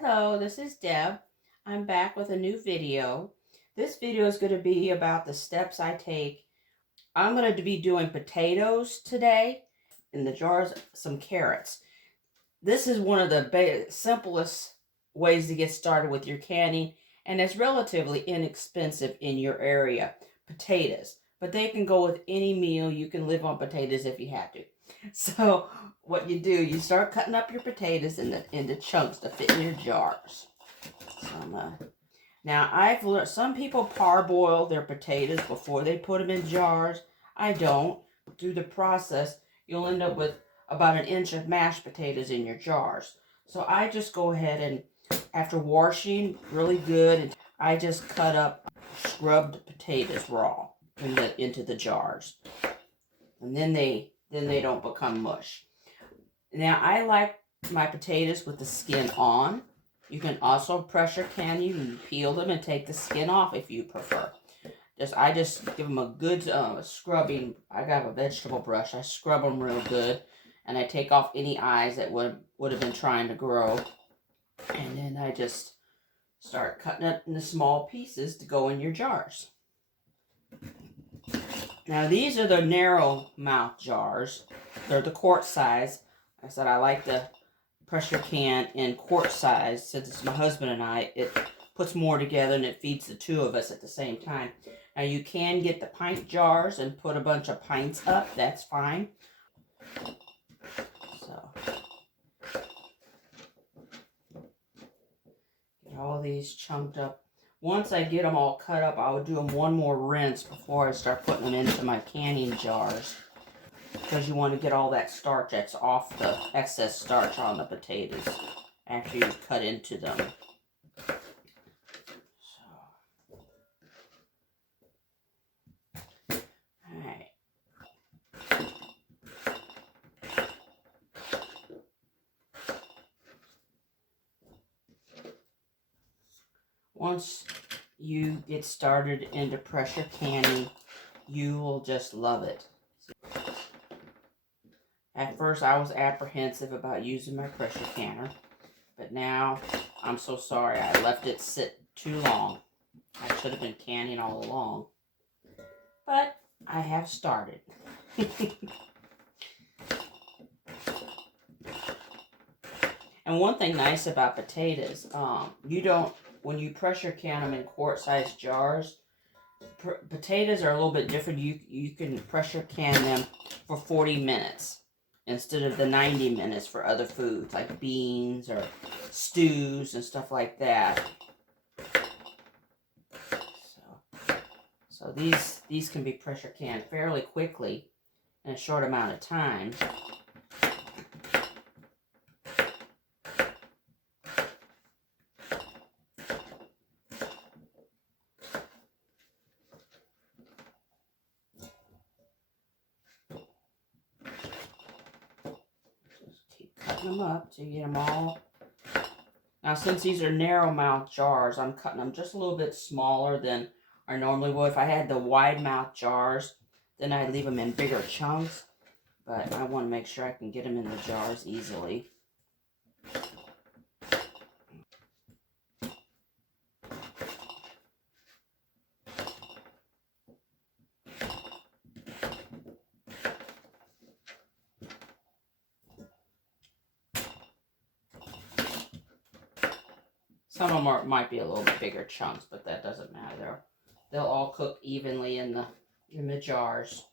Hello, this is Deb. I'm back with a new video. This video is going to be about the steps I take. I'm going to be doing potatoes today. In the jars, some carrots. This is one of the simplest ways to get started with your canning, and it's relatively inexpensive in your area. Potatoes. But they can go with any meal. You can live on potatoes if you have to. So what you do, you start cutting up your potatoes into chunks to fit in your jars. Now I've learned some people parboil their potatoes before they put them in jars. I don't. Through the process, you'll end up with about an inch of mashed potatoes in your jars. So I just go ahead and, after washing really good, I just cut up scrubbed potatoes raw into the jars, and then they don't become mush. Now I like my potatoes with the skin on. You can also pressure can. You can peel them and take the skin off if you prefer. I just give them a good scrubbing. I got a vegetable brush. I scrub them real good, and I take off any eyes that would have been trying to grow. And then I just start cutting it into small pieces to go in your jars. Now these are the narrow mouth jars. They're the quart size. I said I like the pressure can in quart size. Since it's my husband and I, it puts more together and it feeds the two of us at the same time. Now you can get the pint jars and put a bunch of pints up. That's fine. So get all these chunked up. Once I get them all cut up, I would do them one more rinse before I start putting them into my canning jars, because you want to get all that starch that's off, the excess starch on the potatoes after you cut into them. Alright. Once you get started into pressure canning, you will just love it. At first, I was apprehensive about using my pressure canner, but now I'm so sorry I left it sit too long. I should have been canning all along, but I have started. And one thing nice about potatoes, when you pressure can them in quart-sized jars, potatoes are a little bit different. You can pressure can them for 40 minutes instead of the 90 minutes for other foods like beans or stews and stuff like that. So these can be pressure canned fairly quickly in a short amount of time. Them up to get them all. Now since these are narrow mouth jars, I'm cutting them just a little bit smaller than I normally would. If I had the wide mouth jars, then I'd leave them in bigger chunks, but I want to make sure I can get them in the jars easily. Some of them might be a little bit bigger chunks, but that doesn't matter. They'll all cook evenly in the jars.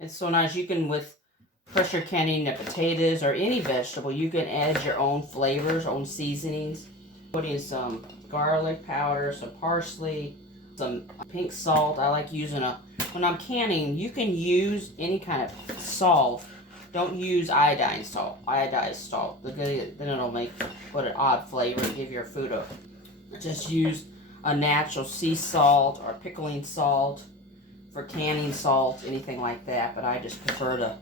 It's so nice. You can, with pressure canning the potatoes or any vegetable, you can add your own flavors, own seasonings. Put in some garlic powder, some parsley, some pink salt. I like using when I'm canning, you can use any kind of salt. Don't use iodized salt. Then it'll put an odd flavor and give your food a. Just use a natural sea salt or pickling salt for canning salt, anything like that. But I just prefer the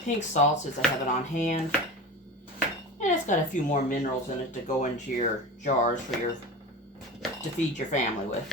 pink salt since I have it on hand, and it's got a few more minerals in it to go into your jars to feed your family with.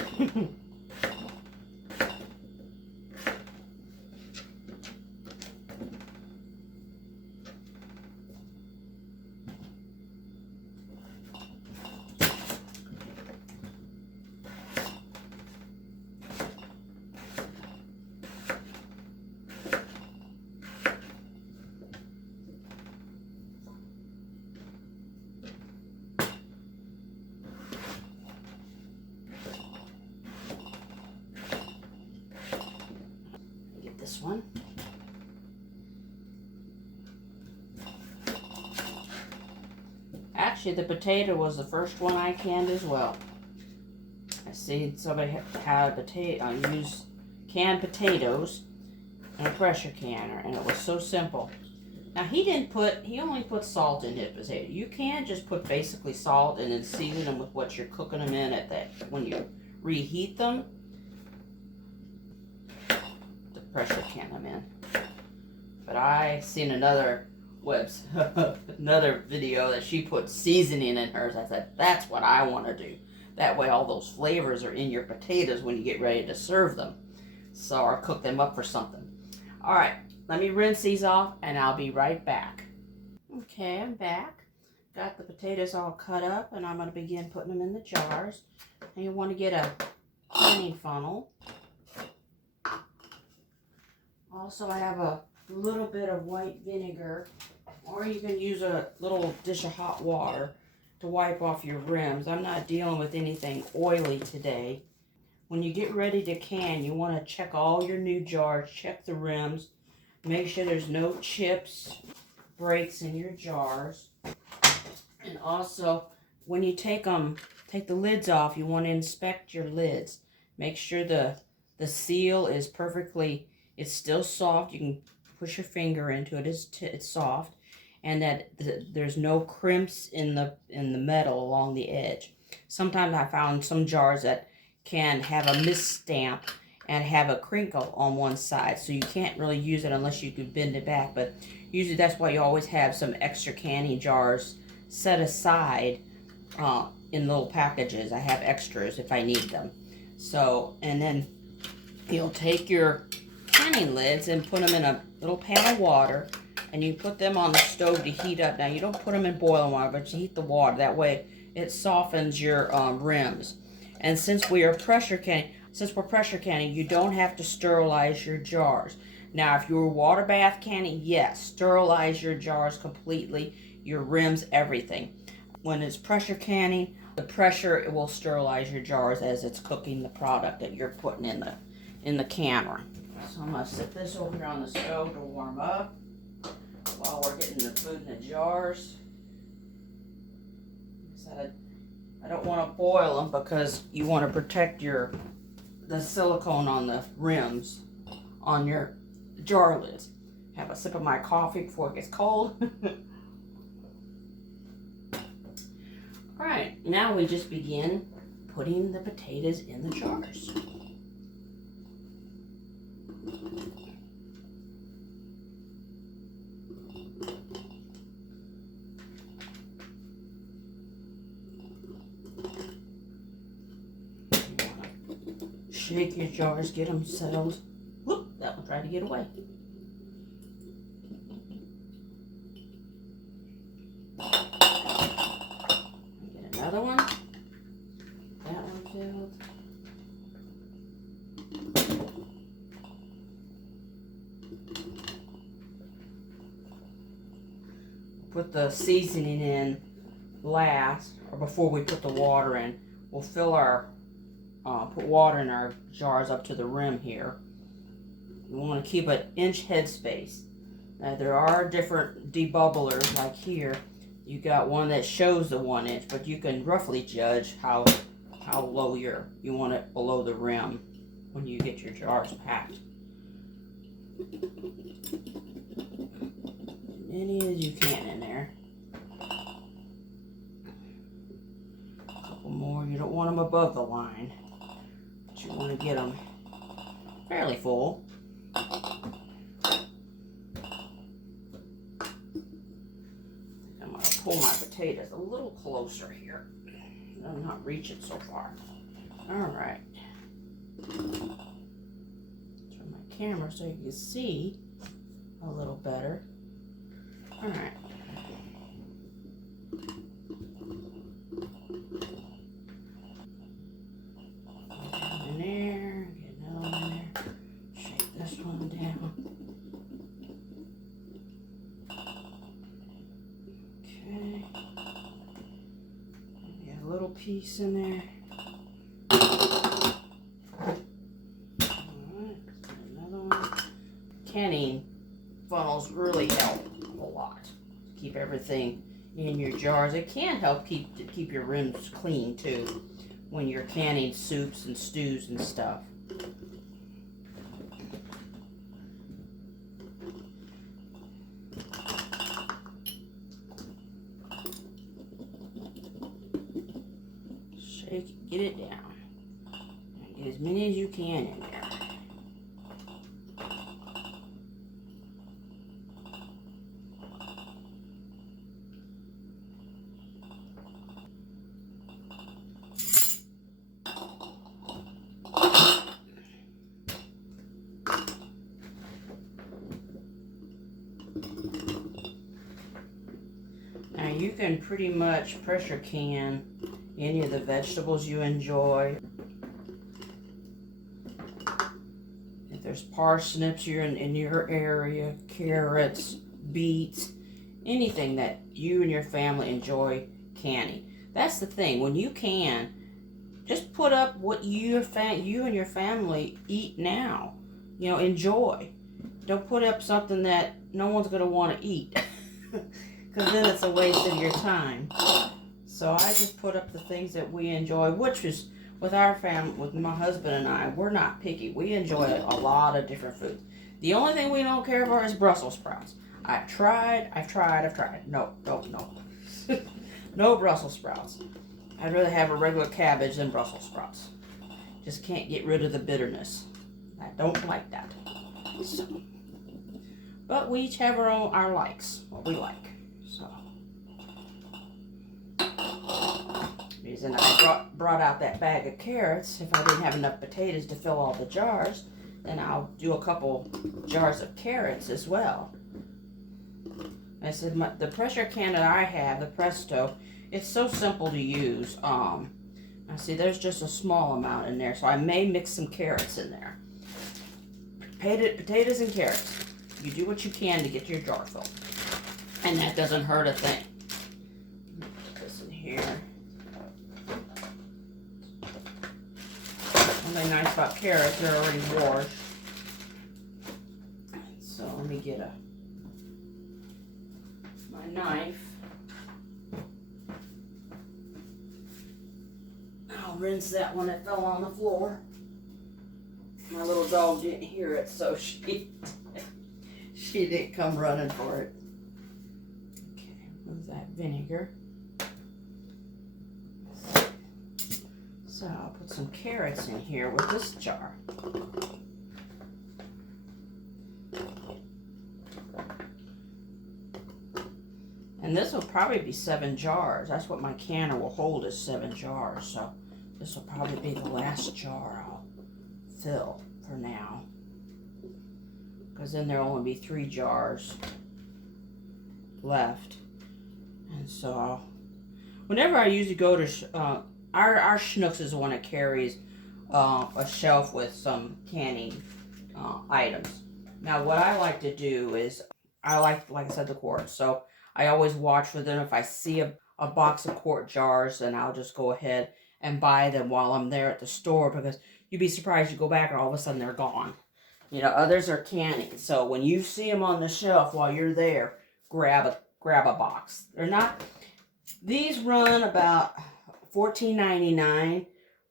one. Actually, the potato was the first one I canned as well. I see somebody had used canned potatoes in a pressure canner, and it was so simple. Now he only put salt in his potato. You can just put basically salt and then season them with what you're cooking them in when you reheat them. The pressure can them in. But I seen another video that she put seasoning in hers. I said, that's what I want to do. That way all those flavors are in your potatoes when you get ready to serve them. So, or cook them up for something. All right, let me rinse these off and I'll be right back. Okay, I'm back. Got the potatoes all cut up and I'm going to begin putting them in the jars. And you want to get a canning funnel. Also, I have a little bit of white vinegar, or you can use a little dish of hot water to wipe off your rims. I'm not dealing with anything oily today. When you get ready to can, you want to check all your new jars, check the rims, make sure there's no chips, breaks in your jars. And also, when you take the lids off, you want to inspect your lids. Make sure the seal is perfectly, it's still soft. You can push your finger into it, it's soft, and that there's no crimps in the metal along the edge. Sometimes I found some jars that can have a misstamp and have a crinkle on one side, so you can't really use it unless you could bend it back. But usually that's why you always have some extra canning jars set aside in little packages. I have extras if I need them. So, and then you'll take your canning lids and put them in a little pan of water, and you put them on the stove to heat up. Now, you don't put them in boiling water, but you heat the water. That way it softens your rims. And since we're pressure canning, you don't have to sterilize your jars. Now, if you were water bath canning, yes, sterilize your jars completely, your rims, everything. When it's pressure canning, the pressure, it will sterilize your jars as it's cooking the product that you're putting in the canner. So I'm going to set this over here on the stove to warm up while we're getting the food in the jars. I don't want to boil them because you want to protect the silicone on the rims on your jar lids. Have a sip of my coffee before it gets cold. Alright, now we just begin putting the potatoes in the jars. Shake your jars, get them settled. Whoop, that one tried to get away. Get another one. That one filled. Put the seasoning in last, or before we put the water in. We'll fill our put water in our jars up to the rim here. We want to keep an inch headspace. Now there are different debubblers, like here. You got one that shows the 1 inch, but you can roughly judge how low you want it below the rim when you get your jars packed. As many as you can in there. A couple more. You don't want them above the line. You want to get them fairly full. I'm going to pull my potatoes a little closer here. I'm not reaching so far. Alright. Turn my camera so you can see a little better. Alright. There, get another one there. Shake this one down. Okay. Get a little piece in there. Alright, another one. canning funnels really help a lot. Keep everything in your jars. It can help keep your rooms clean too when you're canning soups and stews and stuff. Shake it, get it down. And get as many as you can in there. Now you can pretty much pressure can any of the vegetables you enjoy. If there's parsnips you're in your area, carrots, beets, anything that you and your family enjoy canning. That's the thing. When you can, just put up what you and your family eat now. You know, enjoy. Don't put up something that no one's going to want to eat. Because then it's a waste of your time. So I just put up the things that we enjoy, which is with our family, with my husband and I, we're not picky. We enjoy a lot of different foods. The only thing we don't care for is Brussels sprouts. I've tried. No. No Brussels sprouts. I'd rather have a regular cabbage than Brussels sprouts. Just can't get rid of the bitterness. I don't like that. So, but we each have our likes, what we like. So, the reason I brought out that bag of carrots, if I didn't have enough potatoes to fill all the jars, then I'll do a couple jars of carrots as well. I said the pressure can that I have, the Presto, it's so simple to use. I see there's just a small amount in there, so I may mix some carrots in there. Potatoes and carrots. You do what you can to get your jar filled. And that doesn't hurt a thing. Put this in here. One thing nice about carrots, they're already washed. So let me get my knife. I'll rinse that one that fell on the floor. My little dog didn't hear it, so she didn't come running for it. Okay, move that vinegar. So I'll put some carrots in here with this jar. And this will probably be 7 jars. That's what my canner will hold, is 7 jars. So this will probably be the last jar I'll fill for now. Because then there'll only be 3 jars left. And so whenever I usually go to, our Schnucks is the one that carries a shelf with some canning items. Now what I like to do is, I like I said, the quarts. So I always watch for them. If I see a box of quart jars, then I'll just go ahead and buy them while I'm there at the store, because you'd be surprised you go back and all of a sudden they're gone. You know, others are canning. So when you see them on the shelf while you're there, grab a box. They're not, these run about $14.99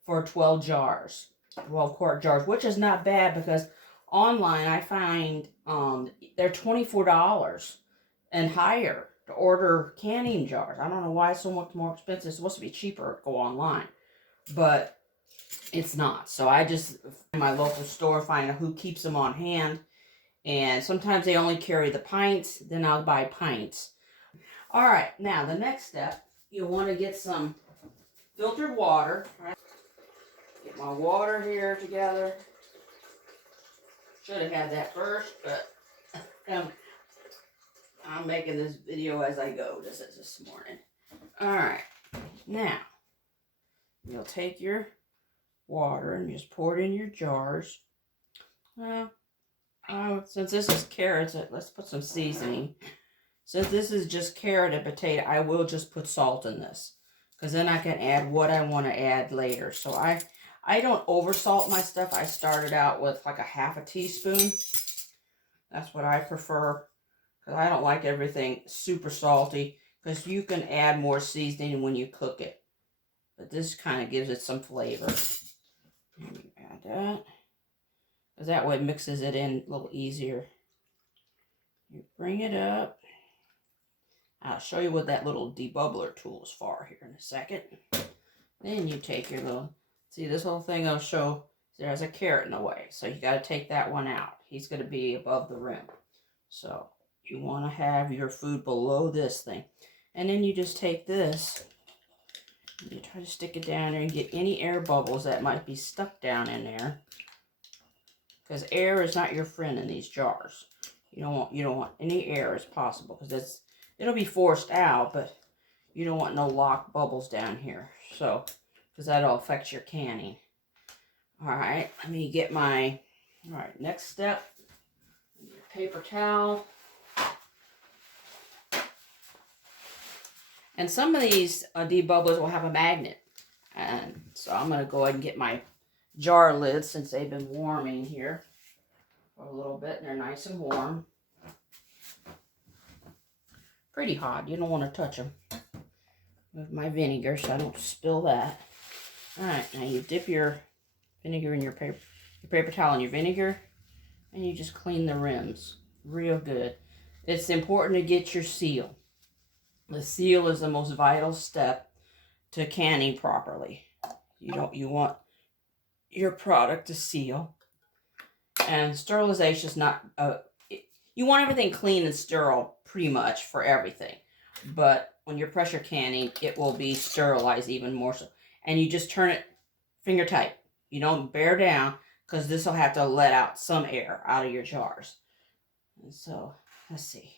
for 12 jars, 12 quart jars, which is not bad, because online I find they're $24 and higher to order canning jars. I don't know why it's so much more expensive. It's supposed to be cheaper to go online, but it's not. So I just in my local store find out who keeps them on hand, and sometimes they only carry the pints. Then I'll buy pints. All right, now the next step, you'll want to get some filtered water. Get my water here together. Should have had that first, but I'm making this video as I go. This is this morning. All right, now you'll take your water and just pour it in your jars. Since this is carrots, let's put some seasoning. Since this is just carrot and potato, I will just put salt in this, because then I can add what I want to add later. So I don't over salt my stuff. I started out with like a half a teaspoon, That's what I prefer, because I don't like everything super salty, because you can add more seasoning when you cook it. But this kind of gives it some flavor. And you add that, because that way it mixes it in a little easier. You bring it up. I'll show you what that little debubbler tool is for here in a second. Then you take your little, see this whole thing I'll show, there's a carrot in the way. So you got to take that one out. He's going to be above the rim. So you want to have your food below this thing. And then you just take this, and you try to stick it down there and get any air bubbles that might be stuck down in there. Because air is not your friend in these jars. You don't want any air as possible, because it'll be forced out, but you don't want no locked bubbles down here. So, because that'll affect your canning. All right, let me get my, all right, next step, paper towel. And some of these debubblers will have a magnet. And so I'm going to go ahead and get my jar lids, since they've been warming here for a little bit, and they're nice and warm. Pretty hot. You don't want to touch them. With my vinegar so I don't spill that. Alright, now you dip your vinegar in your paper towel in your vinegar, and you just clean the rims real good. It's important to get your seal. The seal is the most vital step to canning properly. You want your product to seal. And sterilization is not, you want everything clean and sterile pretty much for everything. But when you're pressure canning, it will be sterilized even more so. And you just turn it finger tight. You don't bear down, because this will have to let out some air out of your jars. And so, let's see.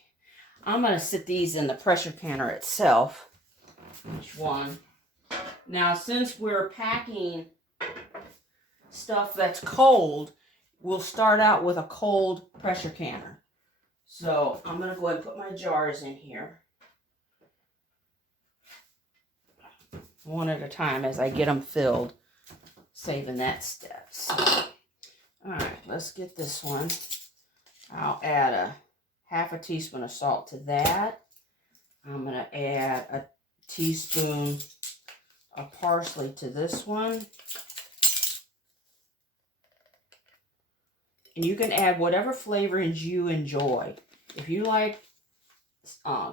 I'm going to sit these in the pressure canner itself. Each one. Now, since we're packing stuff that's cold, we'll start out with a cold pressure canner. So, I'm going to go ahead and put my jars in here. One at a time as I get them filled, saving that step. So, all right, let's get this one. I'll add a half a teaspoon of salt to that. I'm going to add a teaspoon of parsley to this one. And you can add whatever flavorings you enjoy. If you like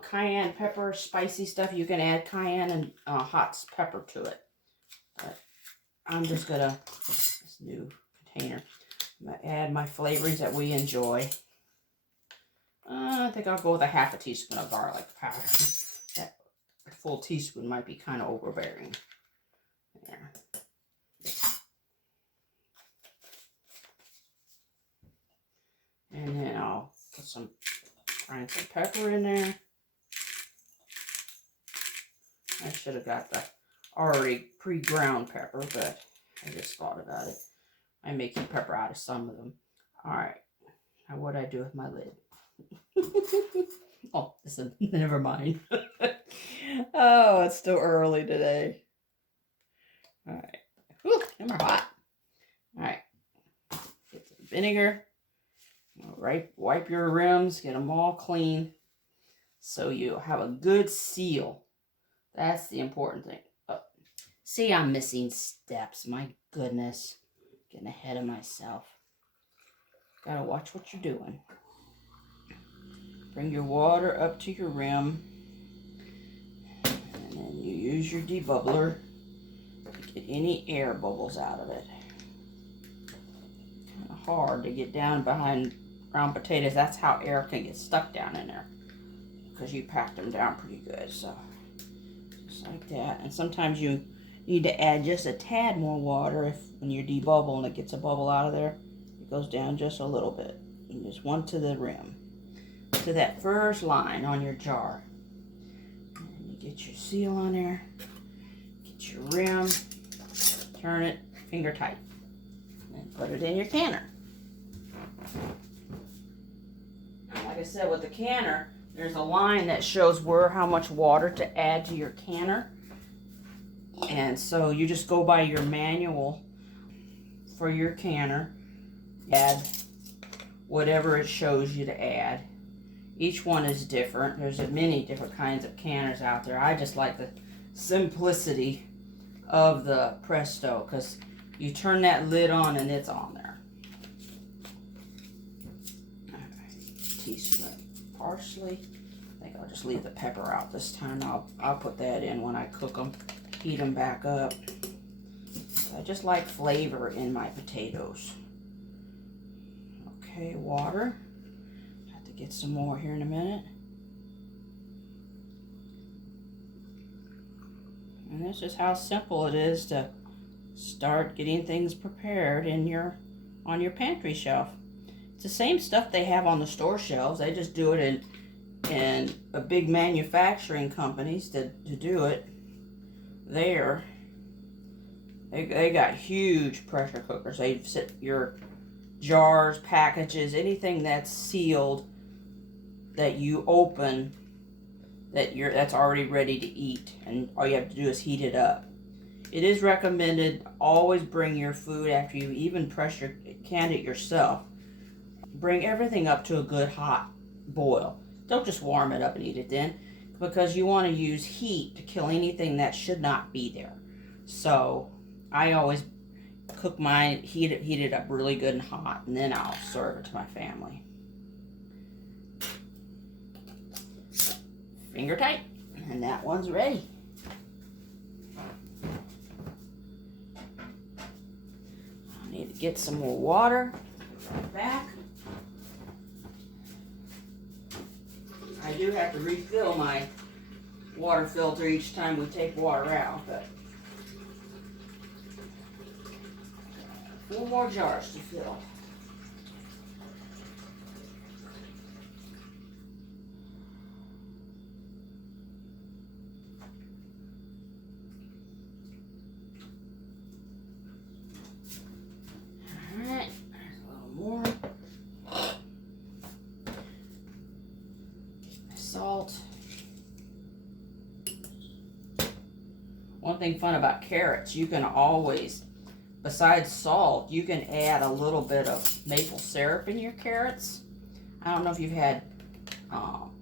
cayenne pepper, spicy stuff, you can add cayenne and hot pepper to it. But I'm just going to, this new container, I'm going to add my flavorings that we enjoy. I think I'll go with a half a teaspoon of garlic powder. That full teaspoon might be kind of overbearing. There. And then I'll put some pepper in there. I should have got the already pre-ground pepper, but I just thought about it. I may keep pepper out of some of them. All right. Now what do I do with my lid? Oh, never mind. Oh, it's still early today. All right. Whew, them are hot. All right. Get some vinegar. All right. Wipe your rims. Get them all clean. So you have a good seal. That's the important thing. Oh, see, I'm missing steps. My goodness. Getting ahead of myself. Gotta watch what you're doing. Bring your water up to your rim. And then you use your debubbler to get any air bubbles out of it. Kind of hard to get down behind ground potatoes. That's how air can get stuck down in there, because you packed them down pretty good. So just like that. And sometimes you need to add just a tad more water when you debubble and it gets a bubble out of there. It goes down just a little bit. And just one to the rim, to that first line on your jar. And you get your seal on there, get your rim, turn it finger tight, and put it in your canner. And like I said, with the canner, there's a line that shows how much water to add to your canner. And so you just go by your manual for your canner. Add whatever it shows you to add. Each one is different. There's many different kinds of canners out there. I just like the simplicity of the Presto, because you turn that lid on and it's on there. Alright, teaspoon parsley. I think I'll just leave the pepper out this time. I'll put that in when I cook them, heat them back up. I just like flavor in my potatoes. Okay, water. Have to get some more here in a minute. And this is how simple it is to start getting things prepared in on your pantry shelf. It's the same stuff they have on the store shelves. They just do it in a big manufacturing companies to do it there. They got huge pressure cookers. They sit your jars, packages, anything that's sealed that you open that's already ready to eat, and all you have to do is heat it up. It is recommended always bring your food after you even can it yourself. Bring everything up to a good hot boil. Don't just warm it up and eat it then, because you want to use heat to kill anything that should not be there. So I always cook mine, heat it up really good and hot, and then I'll serve it to my family. Finger tight, and that one's ready. I need to get some more water. Right back. I do have to refill my water filter each time we take water out, but 4 more jars to fill. Alright, there's a little more. Salt. One thing fun about carrots, you can always, besides salt, you can add a little bit of maple syrup in your carrots. I don't know if you've had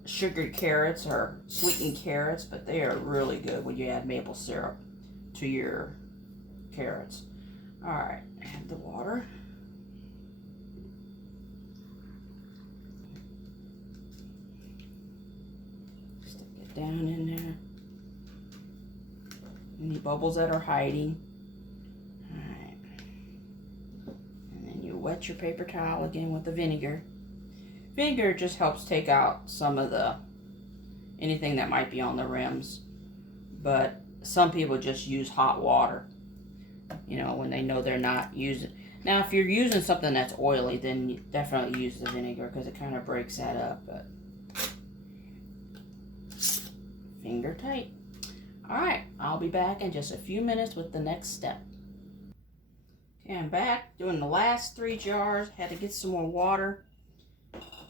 sugared carrots or sweetened carrots, but they are really good when you add maple syrup to your carrots. Alright, add the water. Stick it down in there. Any bubbles that are hiding. Alright. And then you wet your paper towel again with the vinegar. Vinegar just helps take out some of anything that might be on the rims. But some people just use hot water, you know, when they know they're not using. Now, if you're using something that's oily, then you definitely use the vinegar, because it kind of breaks that up. But finger tight. Alright, I'll be back in just a few minutes with the next step. Okay, I'm back doing the last 3 jars. Had to get some more water.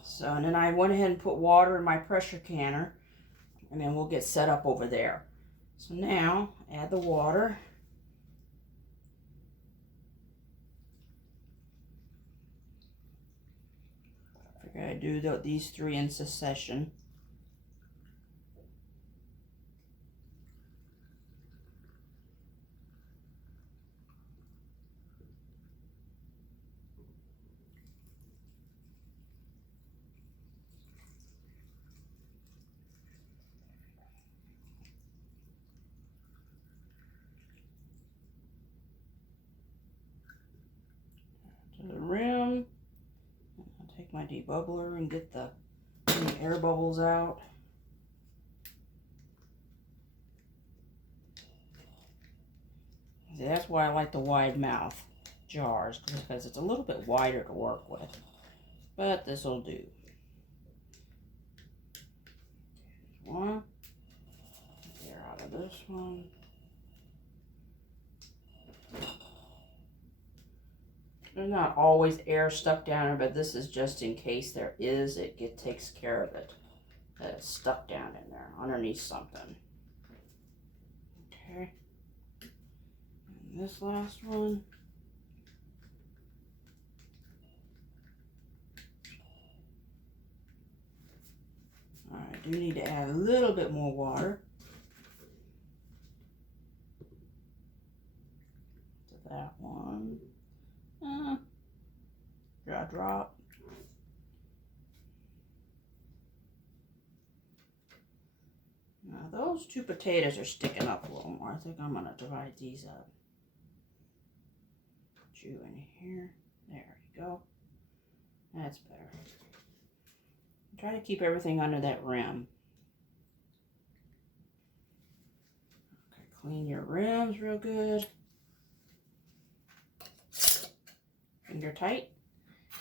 So, and then I went ahead and put water in my pressure canner, and then we'll get set up over there. So now, add the water. I figure I'd do these 3 in succession. To the rim. I'll take my debubbler and get any air bubbles out. See, that's why I like the wide mouth jars, because it's a little bit wider to work with. But this will do. One. Air out of this one. There's not always air stuck down there, but this is just in case there is. It takes care of it. That it's stuck down in there underneath something. Okay. And this last one. I do need to add a little bit more water to that one. Drop. Now those two potatoes are sticking up a little more. I think I'm going to divide these up. Put you in here. There you go. That's better. Try to keep everything under that rim. Okay, clean your rims real good. Finger tight.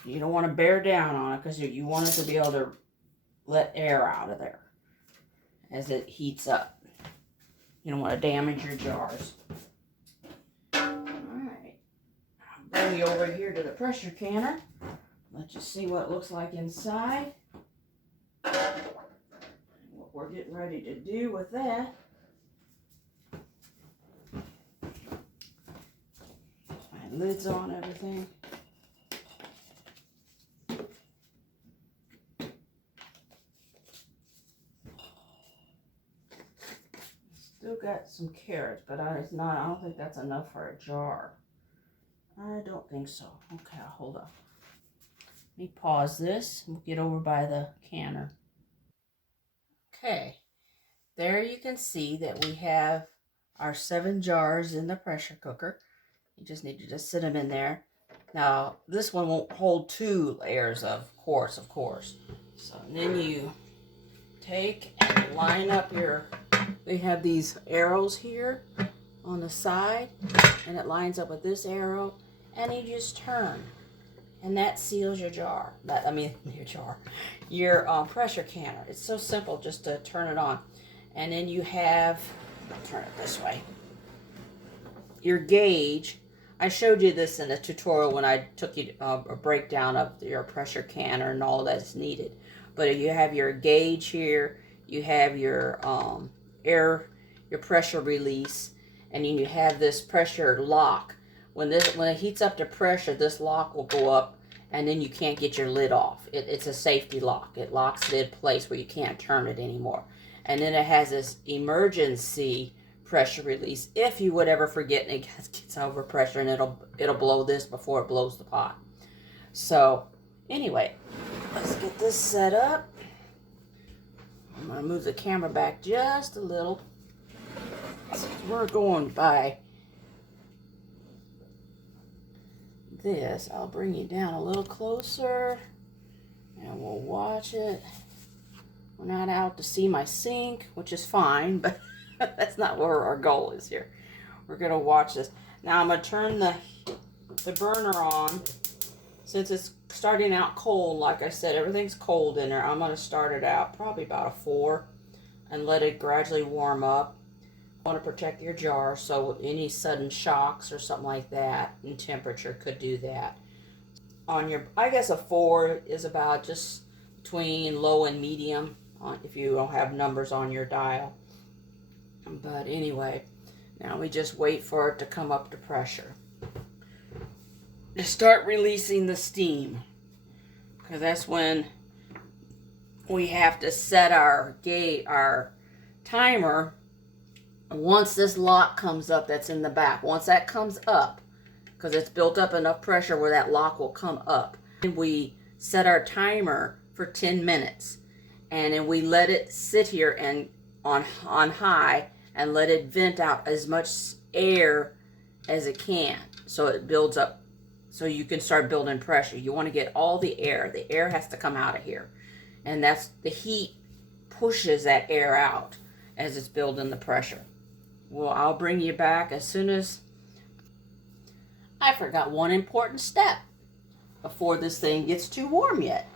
You don't want to bear down on it because you want it to be able to let air out of there as it heats up. You don't want to damage your jars. Alright. I'll bring you over here to the pressure canner. Let you see what it looks like inside. What we're getting ready to do with that. My lids on everything. Still got some carrots, but I don't think that's enough for a jar. I don't think so. Okay, hold on. Let me pause this. We'll get over by the canner. Okay, there you can see that we have our 7 jars in the pressure cooker. You just need to just sit them in there. Now, this one won't hold 2 layers, of course. So then you take and line up your, they have these arrows here on the side, and it lines up with this arrow, and you just turn. And that seals your jar. Your pressure canner. It's so simple just to turn it on. And then you have, I'll turn it this way, your gauge. I showed you this in a tutorial when I took you a breakdown of your pressure canner and all that's needed. But you have your gauge here, you have your your pressure release, and then you have this pressure lock. When it heats up to pressure, this lock will go up, and then you can't get your lid off. It's a safety lock. It locks it in place where you can't turn it anymore. And then it has this emergency pressure release if you would ever forget and it gets over pressure, and it'll blow this before it blows the pot. So anyway, let's get this set up. I'm going to move the camera back just a little. We're going by this. I'll bring you down a little closer and we'll watch it. We're not out to see my sink, which is fine, but that's not where our goal is here. We're going to watch this. Now I'm going to turn the burner on. Since it's starting out cold, like I said, everything's cold in there. I'm going to start it out probably about a 4 and let it gradually warm up. You want to protect your jar, so any sudden shocks or something like that in temperature could do that. On your, I guess a 4 is about just between low and medium if you don't have numbers on your dial. But anyway, now we just wait for it to come up to pressure. To start releasing the steam, because that's when we have to set our timer. Once this lock comes up that's in the back, once that comes up, because it's built up enough pressure where that lock will come up, and we set our timer for 10 minutes, and then we let it sit here and on high and let it vent out as much air as it can, so it builds up, so you can start building pressure. You want to get all the air. The air has to come out of here, and that's the heat pushes that air out as it's building the pressure. Well, I'll bring you back as soon as I forgot one important step before this thing gets too warm yet.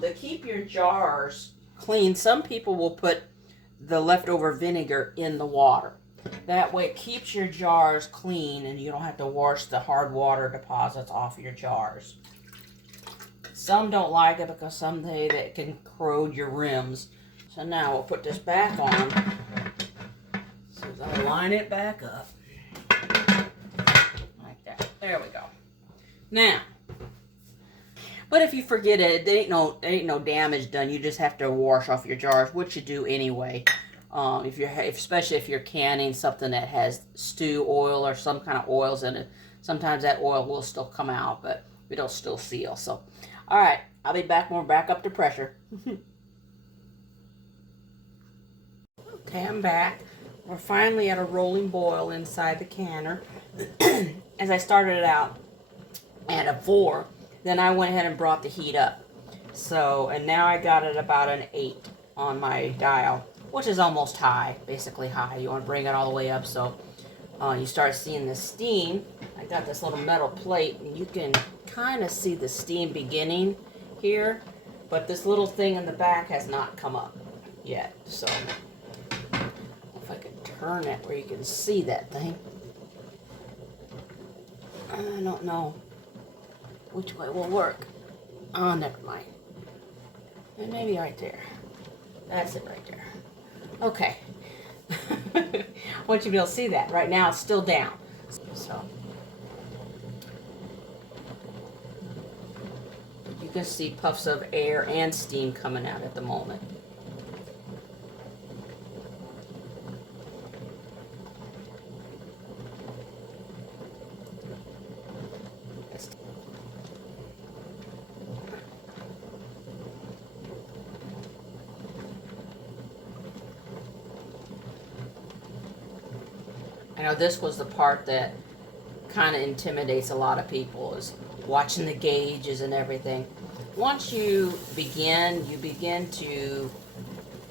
To keep your jars clean, some people will put the leftover vinegar in the water. That way it keeps your jars clean and you don't have to wash the hard water deposits off your jars. Some don't like it because some say that it can corrode your rims. So now we'll put this back on. So I'll line it back up. Like that. There we go. Now, But if you forget it, there ain't no damage done. You just have to wash off your jars, which you do anyway. Especially if you're canning something that has stew oil or some kind of oils in it, sometimes that oil will still come out, but it'll still seal. So, all right, I'll be back when we're back up to pressure. Okay, I'm back. We're finally at a rolling boil inside the canner. As I started it out at a 4, then I went ahead and brought the heat up. So, and now I got it about an 8 on my dial, which is almost high, basically high. You want to bring it all the way up so you start seeing the steam. I got this little metal plate, and you can kind of see the steam beginning here, but this little thing in the back has not come up yet. So, if I could turn it where you can see that thing. I don't know which way will work. Oh, never mind. And maybe right there. That's it right there. Okay. I want you to be able to see that. Right now it's still down. So you can see puffs of air and steam coming out at the moment. I know this was the part that kind of intimidates a lot of people, is watching the gauges and everything. Once you begin to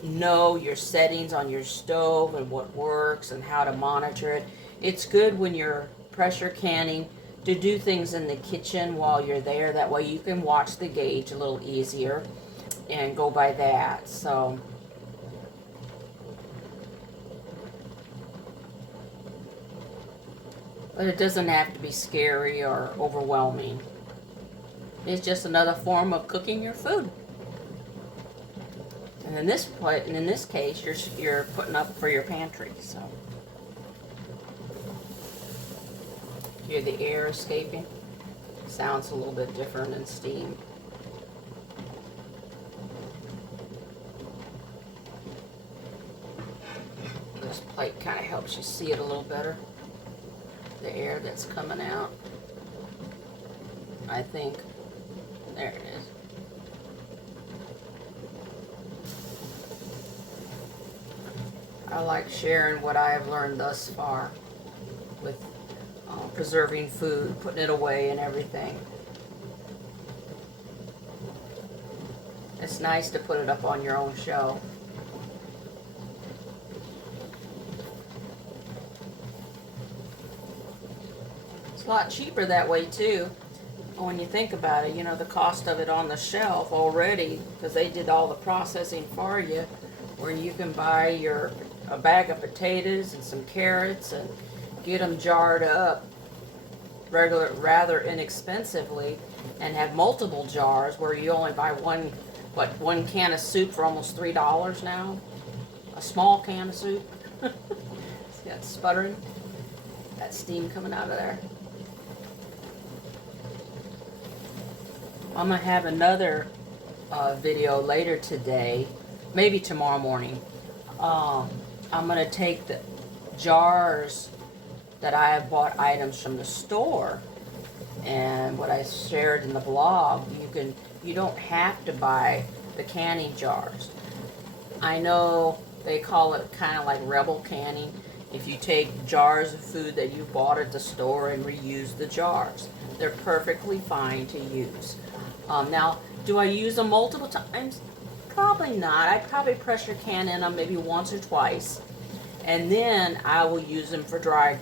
know your settings on your stove and what works and how to monitor it. It's good when you're pressure canning to do things in the kitchen while you're there. That way you can watch the gauge a little easier and go by that. So but it doesn't have to be scary or overwhelming. It's just another form of cooking your food. And in this case, you're putting up for your pantry. So hear the air escaping. Sounds a little bit different than steam. This plate kind of helps you see it a little better. The air that's coming out. I think. There it is. I like sharing what I have learned thus far with preserving food, putting it away and everything. It's nice to put it up on your own shelf. It's a lot cheaper that way too. When you think about it, you know, the cost of it on the shelf already, because they did all the processing for you, where you can buy a bag of potatoes and some carrots and get them jarred up rather inexpensively, and have multiple jars where you only buy one can of soup for almost $3 now. A small can of soup. It's got sputtering. That steam coming out of there. I'm going to have another video later today, maybe tomorrow morning. I'm going to take the jars that I have bought items from the store, and what I shared in the blog, you don't have to buy the canning jars. I know they call it kind of like rebel canning, if you take jars of food that you bought at the store and reuse the jars. They're perfectly fine to use. Now, do I use them multiple times? Probably not. I probably pressure can in them maybe once or twice, and then I will use them for dry,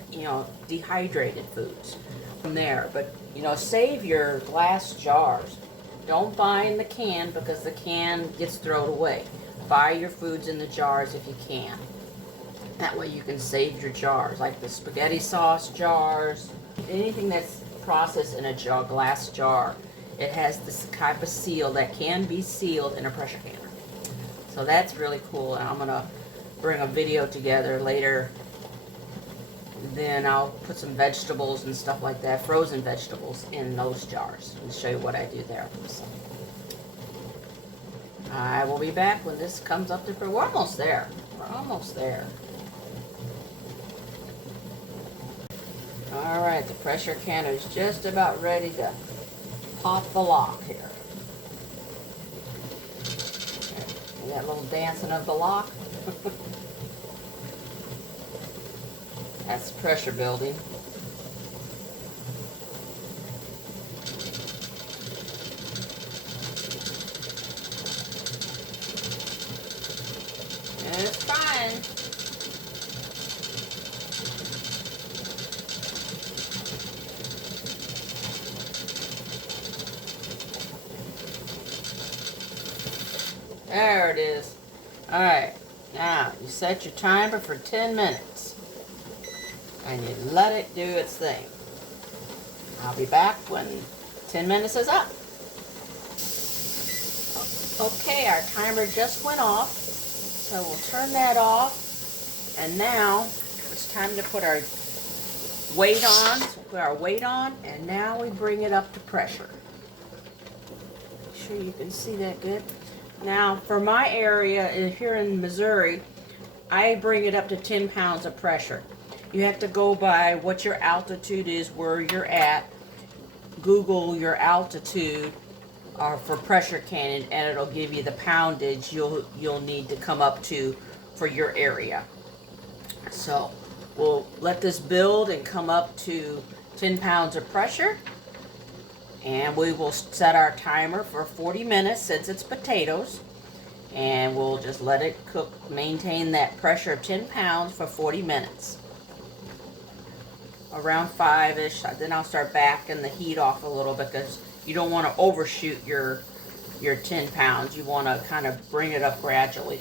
dehydrated foods from there. But, save your glass jars. Don't buy in the can, because the can gets thrown away. Buy your foods in the jars if you can. That way you can save your jars, like the spaghetti sauce jars, anything that's processed in a glass jar. It has this type of seal that can be sealed in a pressure canner. So that's really cool, and I'm going to bring a video together later Then I'll put some vegetables and stuff like that, frozen vegetables, in those jars and show you what I do there. So I will be back when this comes up to, we're almost there. We're almost there. All right, the pressure canner is just about ready to pop the lock here. See that little dancing of the lock? That's pressure building. It's fine. There it is. All right, now you set your timer for 10 minutes and you let it do its thing. I'll be back when 10 minutes is up. Okay, our timer just went off, so we'll turn that off. And now it's time to put our weight on. So put our weight on, and now we bring it up to pressure. Make sure you can see that good. Now, for my area here in Missouri, I bring it up to 10 pounds of pressure. You have to go by what your altitude is, where you're at. Google your altitude for pressure canning, and it'll give you the poundage you'll need to come up to for your area. So we'll let this build and come up to 10 pounds of pressure, and we will set our timer for 40 minutes since it's potatoes, and we'll just let it cook, maintain that pressure of 10 pounds for 40 minutes. Around 5-ish, then I'll start backing the heat off a little, because you don't want to overshoot your 10 pounds. You want to kind of bring it up gradually.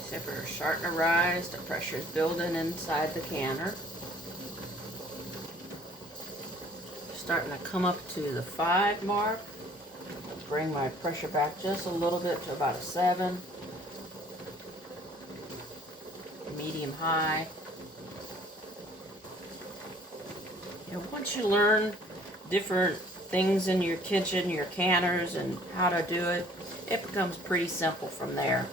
So we're starting to rise. The pressure is building inside the canner. Starting to come up to the 5 mark. Bring my pressure back just a little bit to about a 7. Medium high. And once you learn different things in your kitchen, your canners, and how to do it, it becomes pretty simple from there.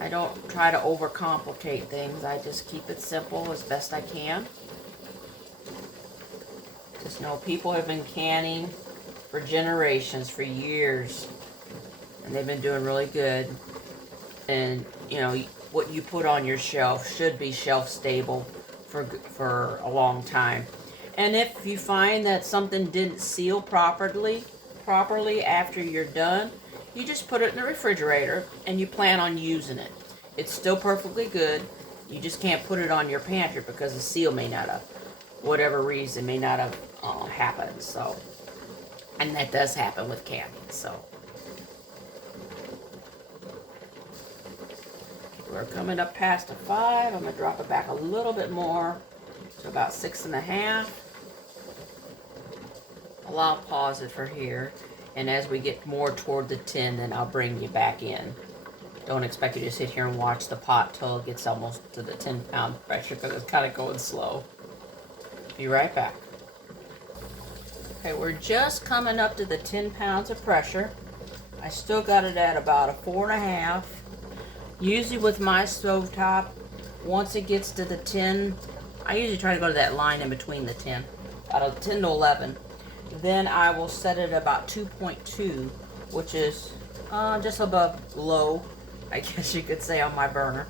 I don't try to overcomplicate things. I just keep it simple as best I can. Just know people have been canning for generations, for years, and they've been doing really good. And you know, what you put on your shelf should be shelf stable for a long time. And if you find that something didn't seal properly after you're done, you just put it in the refrigerator and you plan on using it. It's still perfectly good. You just can't put it on your pantry because the seal may not have, whatever reason, may not have happened. So, and that does happen with canning. So, we're coming up past a 5. I'm gonna drop it back a little bit more to about 6.5. I'll pause it for here, and as we get more toward the 10, then I'll bring you back in. Don't expect you to sit here and watch the pot till it gets almost to the 10 pound pressure, because it's kind of going slow. Be right back. Okay, we're just coming up to the 10 pounds of pressure. I still got it at about a 4.5. Usually with my stovetop, once it gets to the 10, I usually try to go to that line in between the 10, out of 10 to 11. Then I will set it about 2.2, which is just above low, I guess you could say, on my burner.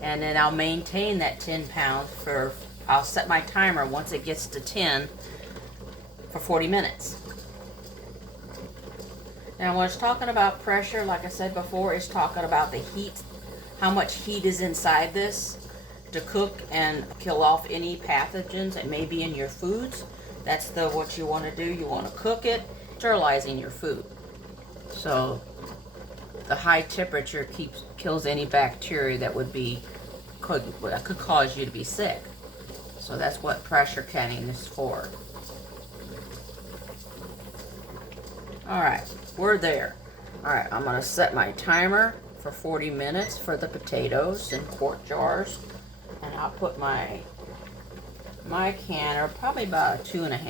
And then I'll maintain that 10 pounds for, I'll set my timer once it gets to 10 for 40 minutes. Now when it's talking about pressure, like I said before, it's talking about the heat, how much heat is inside this to cook and kill off any pathogens that may be in your foods. That's what you want to do. You want to cook it, sterilizing your food. So the high temperature kills any bacteria that could cause you to be sick. So that's what pressure canning is for. All right, we're there. All right, I'm gonna set my timer for 40 minutes for the potatoes in quart jars. And I'll put my canner probably about a 2.5,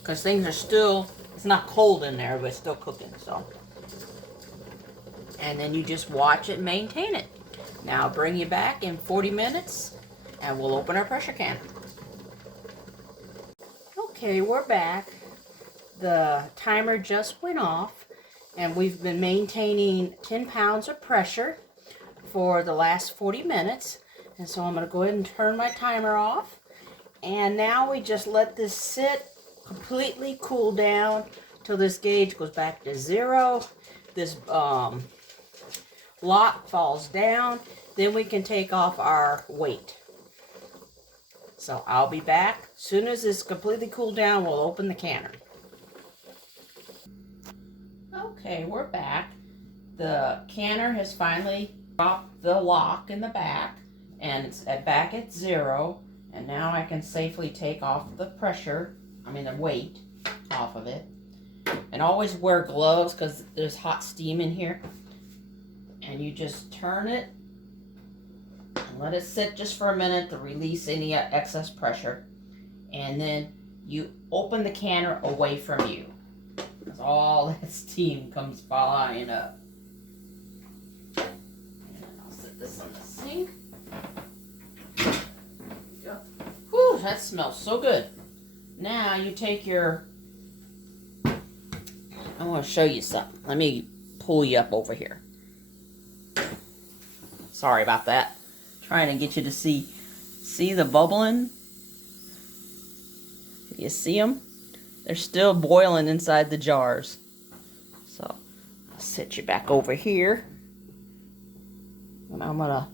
because things are still, it's not cold in there, but it's still cooking. So, and then you just watch it and maintain it. Now I'll bring you back in 40 minutes and we'll open our pressure canner. Okay, we're back. The timer just went off and we've been maintaining 10 pounds of pressure for the last 40 minutes. And so I'm going to go ahead and turn my timer off. And now we just let this sit, completely cool down till this gauge goes back to 0. This lock falls down. Then we can take off our weight. So I'll be back. As soon as it's completely cooled down, we'll open the canner. Okay, we're back. The canner has finally dropped the lock in the back, and it's back at 0. And now I can safely take off the weight off of it. And always wear gloves because there's hot steam in here. And you just turn it and let it sit just for a minute to release any excess pressure. And then you open the canner away from you, because all that steam comes flying up. And I'll set this on the sink. There we go. Whew, that smells so good. Now you take your, I want to show you something. Let me pull you up over here. Sorry about that. Trying to get you to see the bubbling. You see them? They're still boiling inside the jars. So I'll set you back over here. And I'm going to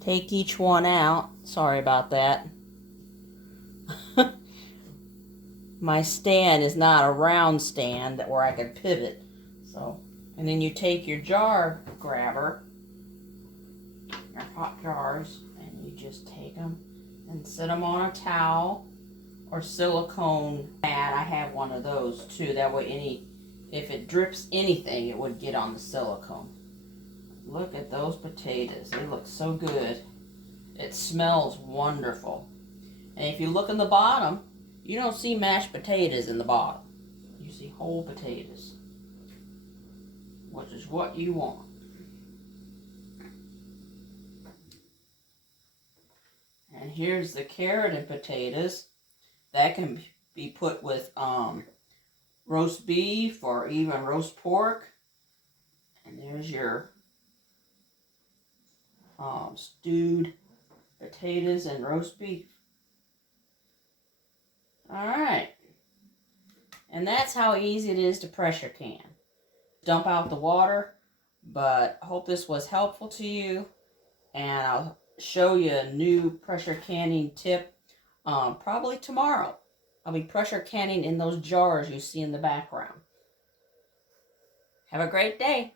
take each one out. Sorry about that. My stand is not a round stand where I could pivot. So, and then you take your jar grabber, your hot jars, and you just take them and set them on a towel or silicone mat. I have one of those too. That way if it drips anything, it would get on the silicone. Look at those potatoes. They look so good. It smells wonderful. And if you look in the bottom, you don't see mashed potatoes in the bottom. You see whole potatoes, which is what you want. And here's the carrot and potatoes. That can be put with roast beef or even roast pork. And there's your stewed potatoes and roast beef. Alright. And that's how easy it is to pressure can. Dump out the water, but I hope this was helpful to you. And I'll show you a new pressure canning tip probably tomorrow. I'll be pressure canning in those jars you see in the background. Have a great day.